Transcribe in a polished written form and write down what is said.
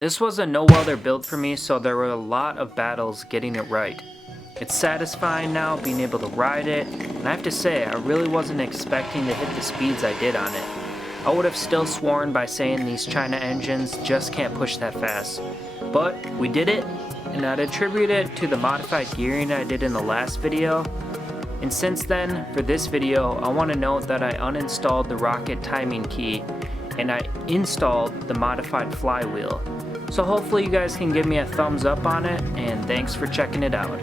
This was a no-welder build for me, so there were a lot of battles getting it right. It's satisfying now being able to ride it, and I have to say I really wasn't expecting to hit the speeds I did on it. I would have still sworn by saying these China engines just can't push that fast. But we did it, and I'd attribute it to the modified gearing I did in the last video. And since then, for this video, I want to note that I uninstalled the rocket timing key and I installed the modified flywheel. So hopefully you guys can give me a thumbs up on it, and thanks for checking it out.